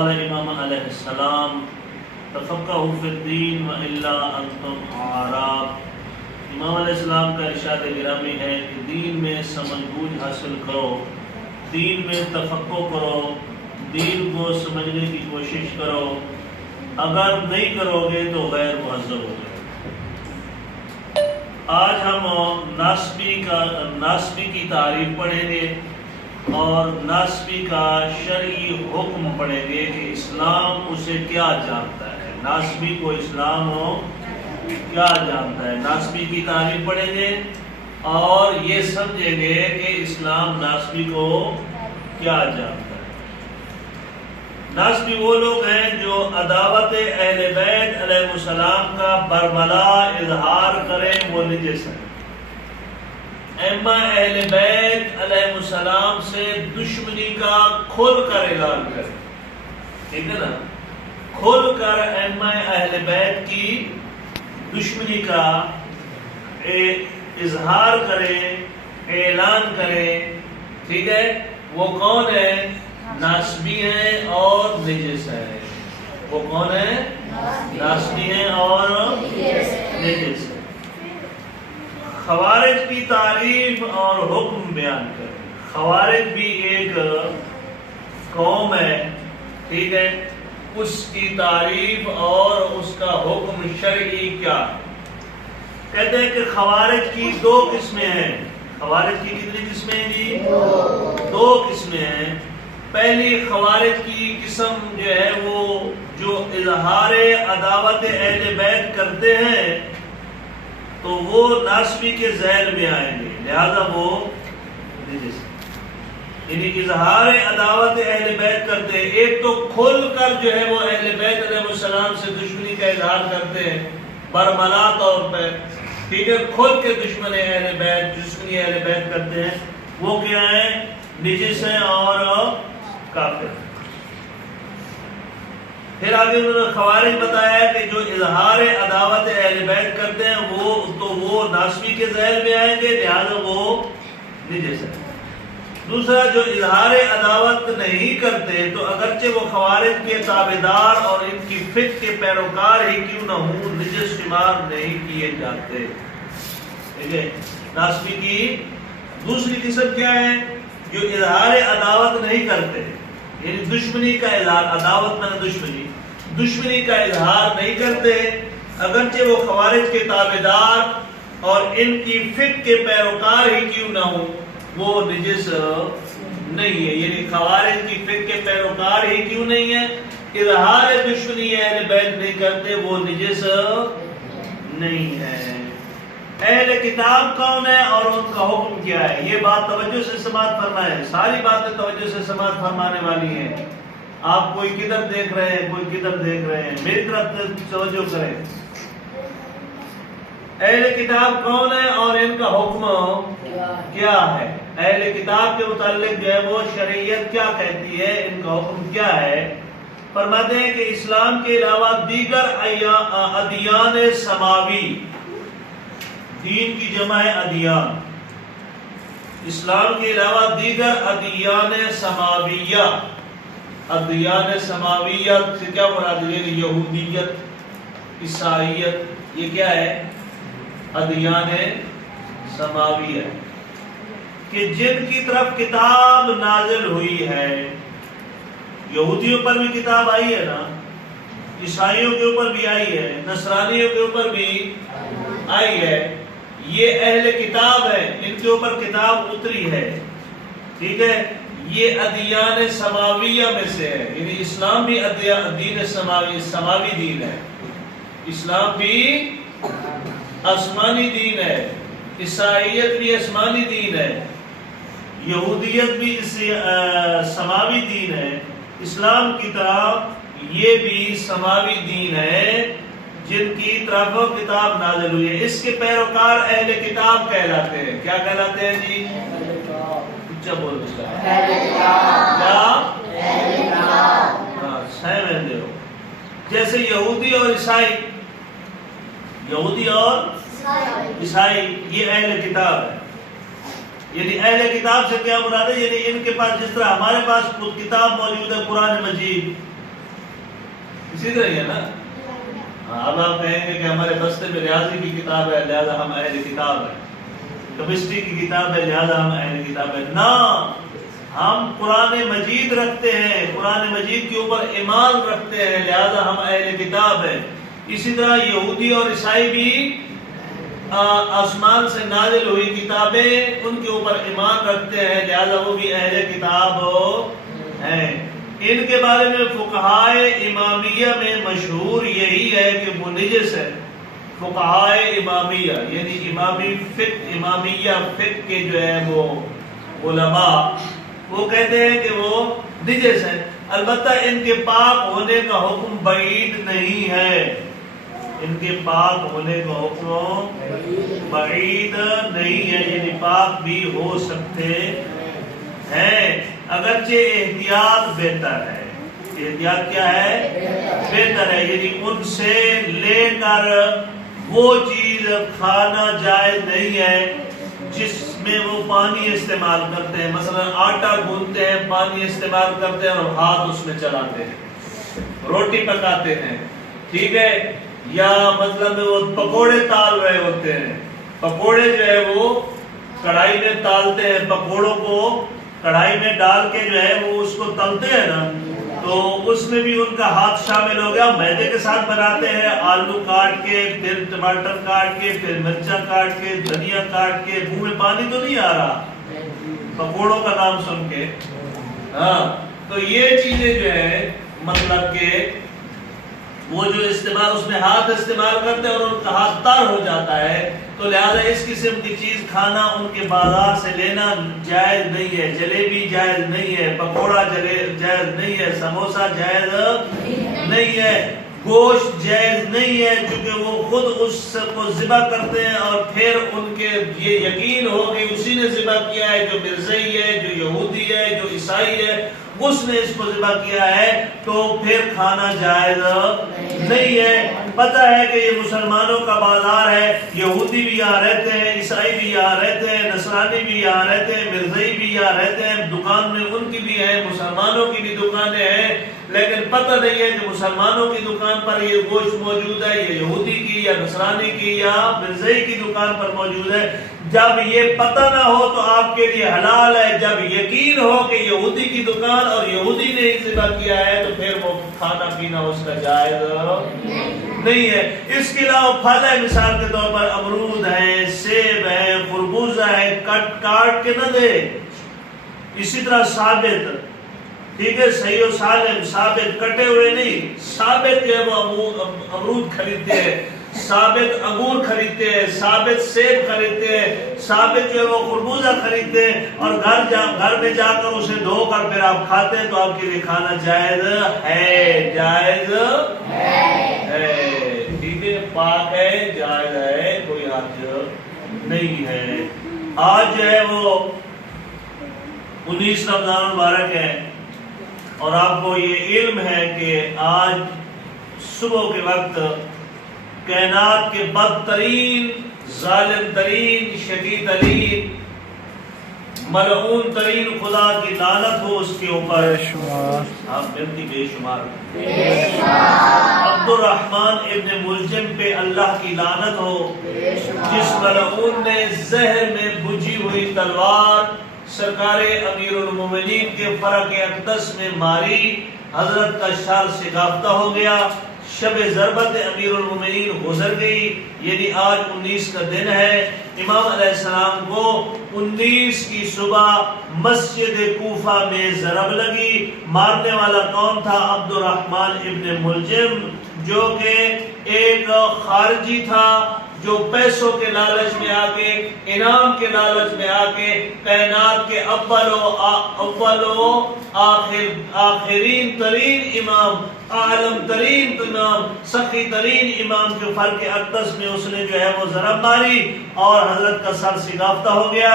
وقال امام علیہ السلام تفقہوا فی الدین والا انتم اعراب۔ امام علیہ السلام کا ارشاد گرامی ہے کہ دین میں سمجھ بوجھ حاصل کرو، دین میں تفقہ کرو، دین کو سمجھنے کی کوشش کرو، اگر نہیں کرو گے تو غیر مہذب ہو جائے۔ آج ہم ناسبی کی تعریف پڑھیں گے اور ناسبی کا شرعی حکم پڑھیں گے کہ اسلام اسے کیا جانتا ہے، ناسبی کو اسلام کیا جانتا ہے۔ ناسبی کی تعریف پڑھیں گے اور یہ سمجھیں گے کہ اسلام ناسبی کو کیا جانتا ہے۔ ناسبی وہ لوگ ہیں جو عداوت اہل بیت علیہ السلام کا برملا اظہار کریں، وہ نجس ہیں۔ ائمہ اہل بیت علیہ السلام سے دشمنی کا کھل کر اعلان کریں، ٹھیک ہے نا، کھل کر ائمہ اہل بیت کی دشمنی کا اظہار کریں، اعلان کریں، ٹھیک ہے۔ وہ کون ہے؟ ناسبی ہیں اور نجس ہیں۔ وہ کون ہے؟ ناسبی ہیں اور نجس ہیں۔ خوارج کی تعریف اور حکم بیان کریں۔ خوارج بھی ایک قوم ہے، ٹھیک ہے، اس کی تعریف اور اس کا حکم شرعی کیا ہے۔ کہتے ہیں کہ خوارج کی دو قسمیں ہیں۔ خوارج کی کتنی قسمیں ہیں جی؟ دو قسمیں ہیں۔ پہلی خوارج کی قسم جو ہے وہ جو اظہار عداوت اہل بیت کرتے ہیں تو وہ ناسبی کے ذیل میں آئیں گے، لہذا وہ نجس ہیں۔ یعنی اظہار عداوت اہل بیت کرتے ہیں، ایک تو کھل کر جو ہے وہ اہل بیت علیہ السلام سے دشمنی کا اظہار کرتے ہیں برملا طور پہ، ٹھیک ہے، کھل کے دشمن اہل بیت، دشمنی اہل بیت کرتے ہیں، وہ کیا ہیں؟ نجس ہیں اور کافر۔ پھر آگے انہوں نے خوارج بتایا کہ جو اظہار عداوت اہل بیت کرتے ہیں وہ ناسبی کے ذیل میں آئیں گے، لہذا وہ نجس ہے۔ دوسرا جو اظہار عداوت نہیں کرتے تو اگرچہ وہ خوارج کے تابعدار اور ان کی فقہ کے پیروکار ہی کیوں نہ ہوں، نجس شمار نہیں کیے جاتے، ٹھیک ہے۔ ناسبی کی دوسری قسم کیا ہے؟ جو اظہار عداوت نہیں کرتے، یعنی دشمنی کا اظہار، عداوت میں دشمنی کا اظہار نہیں کرتے، اگرچہ وہ خوارج کے تابعدار اور ان کی فقہ کے پیروکار ہی کیوں نہ ہوں، وہ نجس نہیں ہے۔ یعنی خوارج کی فقہ کے پیروکار ہی کیوں نہیں ہے، اظہار دشمنی اہل بیت نہیں کرتے، وہ نجس نہیں ہے۔ اہل کتاب کون ہے اور ان کا حکم کیا ہے؟ یہ بات توجہ سے سماعت فرمائیں، ساری باتیں توجہ سے سماعت فرمانے والی ہیں۔ آپ کوئی کدھر دیکھ رہے ہیں، کوئی کدھر دیکھ رہے ہیں، میری طرف توجہ کریں۔ اہل کتاب کون ہے اور ان کا حکم کیا ہے؟ اہل کتاب کے متعلق جو ہے وہ شریعت کیا کہتی ہے، ان کا حکم کیا ہے؟ فرماتے ہیں کہ اسلام کے علاوہ دیگر ادیان سماوی، دین کی جمع ہے ادیان، اسلام کے علاوہ دیگر ادیان سماویہ، ادیان سماویت سے کیا مراد ہے؟ یہودیت، عیسائیت، یہ کیا ہے؟ ادیان سماویہ، کہ جن کی طرف کتاب نازل ہوئی ہے۔ یہودیوں پر بھی کتاب آئی ہے نا، عیسائیوں کے اوپر بھی آئی ہے، نصرانیوں کے اوپر بھی آئی ہے، یہ اہل کتاب ہے، ان کے اوپر کتاب اتری ہے، ٹھیک ہے۔ یہ ادیان سماویہ میں سے ہے، یعنی اسلام بھی دین سماوی دین ہے، اسلام بھی آسمانی دین ہے، عیسائیت بھی آسمانی دین ہے، یہودیت بھی سماوی دین ہے، اسلام کی طرف یہ بھی سماوی دین ہے جن کی طرف کتاب نازل ہوئی ہے۔ اس کے پیروکار اہل کتاب کہلاتے ہیں۔ کیا کہلاتے ہیں جی؟ اچھا بول دو جیسے یہودی اور عیسائی، یہودی اور عیسائی یہ اہل کتاب ہے۔ یعنی اہل کتاب سے کیا مراد ہے؟ یعنی ان کے پاس جس طرح ہمارے پاس کتاب موجود ہے قرآن مجید، اسی طرح ہی ہے نا. اب آپ کہیں گے کہ ہمارے بستے میں ریاضی کی کتاب ہے لہذا ہم اہل کتاب ہیں, کیمسٹری کی کتاب ہے لہذا ہم اہل کتاب ہیں. نہ, ہم قرآن مجید رکھتے ہیں, قرآن مجید کے اوپر ایمان رکھتے ہیں لہذا ہم اہل کتاب ہیں. اسی طرح یہودی اور عیسائی بھی آسمان سے نازل ہوئی کتابیں ان کے اوپر ایمان رکھتے ہیں لہذا وہ بھی اہل کتاب ہیں. ان کے بارے میں فقہائے امامیہ میں مشہور یہی ہے کہ وہ نجس ہے. فقہائے امامیہ یعنی امامیہ فقہ کے جو ہے وہ علماء وہ کہتے ہیں کہ وہ نجس ہے. البتہ ان کے پاک ہونے کا حکم بعید نہیں ہے, ان کے پاک ہونے کا حکم بعید نہیں ہے, یعنی پاک بھی ہو سکتے ہیں. اگرچہ احتیاط بہتر ہے. احتیاط کیا ہے؟ بہتر ہے. یعنی ان سے لے کر وہ چیز کھانا جائز نہیں ہے جس میں وہ پانی استعمال کرتے ہیں. مثلا آٹا گوندتے ہیں, پانی استعمال کرتے ہیں اور ہاتھ اس میں چلاتے ہیں, روٹی پکاتے ہیں, ٹھیک ہے. یا مطلب وہ پکوڑے تال رہے ہوتے ہیں, پکوڑے جو ہے وہ کڑھائی میں تالتے ہیں, پکوڑوں کو کڑھائی میں ڈال کے جو ہے وہ اس کو تلتے ہیں نا, تو اس میں بھی ان کا ہاتھ شامل ہو گیا. میدے کے ساتھ بناتے ہیں, آلو کاٹ کے, پھر ٹماٹر کاٹ کے, پھر مرچا کاٹ کے, دھنیا کاٹ کے. منہ میں پانی تو نہیں آ رہا پکوڑوں کا نام سن کے. ہاں, تو یہ چیزیں جو ہے مطلب کہ وہ جو استعمال اس میں ہاتھ استعمال کرتے ہیں اور ان کا ہاتھ تر ہو جاتا ہے, تو لہذا اس قسم کی چیز کھانا ان کے بازار سے لینا جائز نہیں ہے. جلیبی جائز نہیں ہے, پکوڑا جائز نہیں ہے, سموسا جائز نہیں ہے, گوشت جائز نہیں ہے, چونکہ وہ خود اس کو ذبح کرتے ہیں اور پھر ان کے یہ یقین ہو کہ اسی نے ذبح کیا ہے, جو مرزائی ہے, جو یہودی ہے, جو عیسائی ہے, اس نے اس کو ذبح کیا ہے, تو پھر کھانا جائز نہیں ہے. پتہ ہے کہ یہ مسلمانوں کا بازار ہے, یہودی بھی یہاں رہتے ہیں, عیسائی بھی یہاں رہتے ہیں, نصرانی بھی یہاں رہتے ہیں, مرزائی بھی یہاں رہتے ہیں, دکان میں ان کی بھی ہے, مسلمانوں کی بھی دکانیں ہیں, لیکن پتہ نہیں ہے کہ مسلمانوں کی دکان پر یہ گوشت موجود ہے یا یہودی کی یا نصرانی کی یا مرزائی کی دکان پر موجود ہے. جب یہ پتہ نہ ہو تو آپ کے لیے حلال ہے, جب یقین ہو کہ یہودی کی دکان اور یہودی نے ہی ذبح کیا ہے تو پھر وہ کھانا پینا اس کا جائز نہیں ہے. اس کے علاوہ پھل ہے, مثال کے طور پر امرود ہے, سیب ہے, خربوزہ ہے, کاٹ کے نہ دے. اسی طرح ثابت, ٹھیک ہے, صحیح و سالم, ثابت کٹے ہوئے نہیں, ثابت جو ہے وہ امرود خریدتے ہیں, ثابت انگور خریدتے ہیں, ثابت سیب خریدتے ہیں, ثابت جو ہے وہ خربوزہ خریدتے ہیں, اور گھر میں جا کر اسے دھو کر پھر آپ کھاتے ہیں, تو آپ کے لیے کھانا جائز ہے, جائز ہے, ٹھیک ہے, پاک ہے, جائز ہے, کوئی حرج نہیں ہے. آج جو ہے وہ 19 رمضان المبارک ہے, اور آپ کو یہ علم ہے کہ آج صبح کے وقت کائنات کے بدترین, ظالم ترین, شدید ترین, ملعون ترین خدا کی لعنت ہو اس کے اوپر. آپ بنتی بے شمار. عبد الرحمن ابن ملجم پہ اللہ کی لعنت ہو, جس ملعون نے زہر میں بجھی ہوئی تلوار سرکار امیر المومنین کے فرق اقدس میں ماری. حضرت کا شر شگافتہ ہو گیا, شب ضربت امیر المومنین گزر گئی. یعنی آج 19 کا دن ہے. امام علیہ السلام کو 19 کی صبح مسجد کوفہ میں ضرب لگی. مارنے والا کون تھا؟ عبد الرحمن ابن ملجم, جو کہ ایک خارجی تھا, جو پیسوں کے لالچ میں آ کے, انعام کے لالچ میں آ کے کائنات کے اول و آخرین ترین امام, عالم ترین امام, سخی ترین امام کے فرق اقدس میں اس نے جو ہے وہ ضرب ماری اور حضرت کا سر شگافتہ ہو گیا.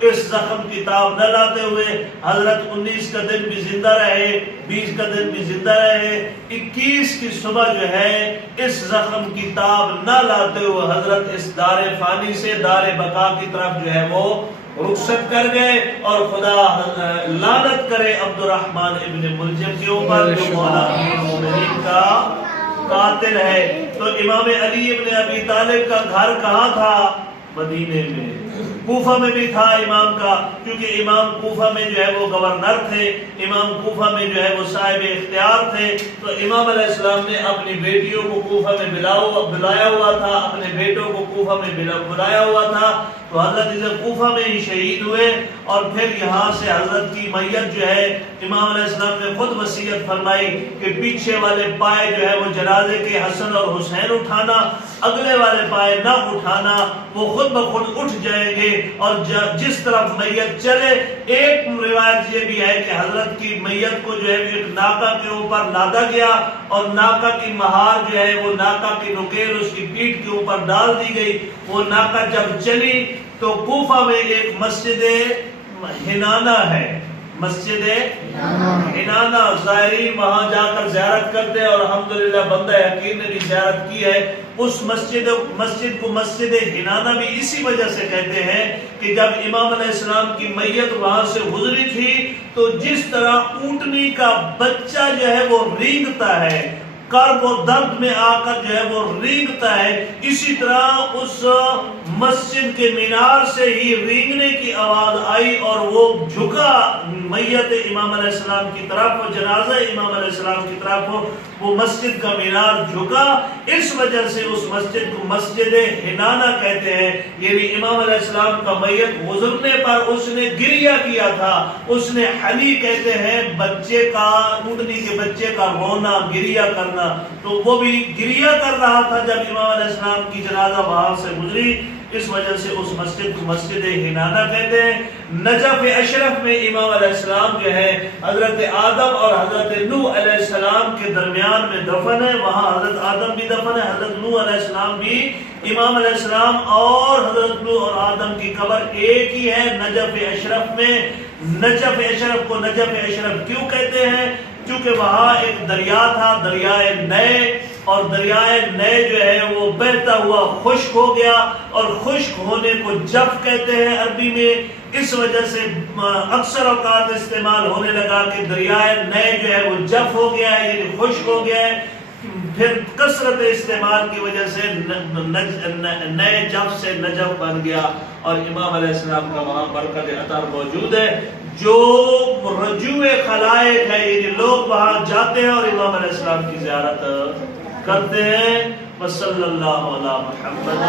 اس زخم کی تاب نہ لاتے ہوئے حضرت 19 کا دن بھی زندہ رہے, 20 کا دن بھی زندہ رہے, 21 کی صبح جو ہے اس زخم کی تاب نہ لاتے ہوئے حضرت اس دار فانی سے دار بقا کی طرف جو ہے وہ رخصت کر گئے. اور خدا لعنت کرے عبد الرحمن ابن ملجم کے اوپر, جو مولا امیر المومنین کا قاتل ہے۔ تو امام علی ابن ابی طالب کا گھر کہاں تھا؟ مدینے میں۔ کوفہ میں بھی تھا امام کا، کیونکہ امام کوفہ میں جو ہے وہ گورنر تھے، امام کوفہ میں جو ہے وہ صاحب اختیار تھے۔ تو امام علیہ السلام نے اپنی بیٹیوں کو کوفہ میں بلایا ہوا تھا، اپنے بیٹوں کو کوفہ میں بلایا ہوا تھا۔ تو حضرت ادھر کوفہ میں ہی شہید ہوئے، اور پھر یہاں سے حضرت کی میت جو ہے امام علیہ السلام نے خود وصیت فرمائی کہ پیچھے والے پائے جو ہے وہ جنازے کے حسن اور حسین اٹھانا، اگلے والے پائے نہ اٹھانا، وہ خود بخود اٹھ جائیں گے، اور جس طرف میت چلے۔ ایک روایت یہ بھی ہے کہ حضرت کی میت کو جو ہے ایک ناکہ کے اوپر لادا گیا، اور ناکہ کی مہار جو ہے وہ ناکہ کی نکیل اس کی پیٹھ کے اوپر ڈال دی گئی۔ وہ ناکہ جب چلی تو کوفہ میں ایک مسجد حنانہ ہے، مسجد حنانہ، زائرین وہاں جا کر زیارت کرتے ہیں، اور الحمدللہ بندہ حکیم نے بھی زیارت کی ہے۔ اس مسجد کو مسجد حنانہ بھی اسی وجہ سے کہتے ہیں کہ جب امام علیہ السلام کی میت وہاں سے گزری تھی تو جس طرح اونٹنی کا بچہ جو ہے وہ رینگتا ہے، کرب و درد میں آ کر جو ہے وہ رینگتا ہے، اسی طرح اس مسجد کے مینار سے ہی رینگنے کی آواز آئی، اور وہ جھکا میت امام علیہ السلام کی طرف، جنازہ امام علیہ السلام کی طرف، وہ مسجد کا مینار جھکا۔ اس وجہ سے اس مسجد کو مسجد حنانہ کہتے ہیں، یعنی امام علیہ السلام کا میت گزرنے پر اس نے گریہ کیا تھا، اس نے حنی کہتے ہیں بچے کا، اونٹنی کے بچے کا رونا، گریہ کرنا، تو وہ بھی گریہ کر رہا تھا جب امام علیہ السلام کی جنازہ وہاں سے گزری۔ اس وجہ سے اس مسجد کو مسجد حنانہ کہتے ہیں۔ نجف اشرف میں امام علیہ السلام جو ہے حضرت آدم اور حضرت نوح علیہ السلام کے درمیان میں دفن ہے، وہاں حضرت آدم بھی دفن ہے، حضرت نوح علیہ السلام بھی۔ امام علیہ السلام اور حضرت نوح اور آدم کی قبر ایک ہی ہے نجف اشرف میں۔ نجف اشرف کو نجف اشرف کیوں کہتے ہیں؟ کیونکہ وہاں ایک دریا تھا، دریائے نئے، اور دریائے نئے جو ہے وہ بہتا ہوا خشک ہو گیا، اور خشک ہونے کو جف کہتے ہیں عربی میں۔ اس وجہ سے اکثر اوقات استعمال ہونے لگا کہ دریائے نئے جو ہے وہ جف ہو گیا ہے، یعنی خشک ہو گیا ہے۔ پھر کثرت استعمال کی وجہ سے نئے جف سے نجف بن گیا، اور امام علیہ السلام کا وہاں برکت اثر موجود ہے۔ جو رجوع خلائق ہے، یعنی لوگ وہاں جاتے ہیں اور امام علیہ السلام کی زیارت کرتے ہیں۔ وصلی اللہ علی محمد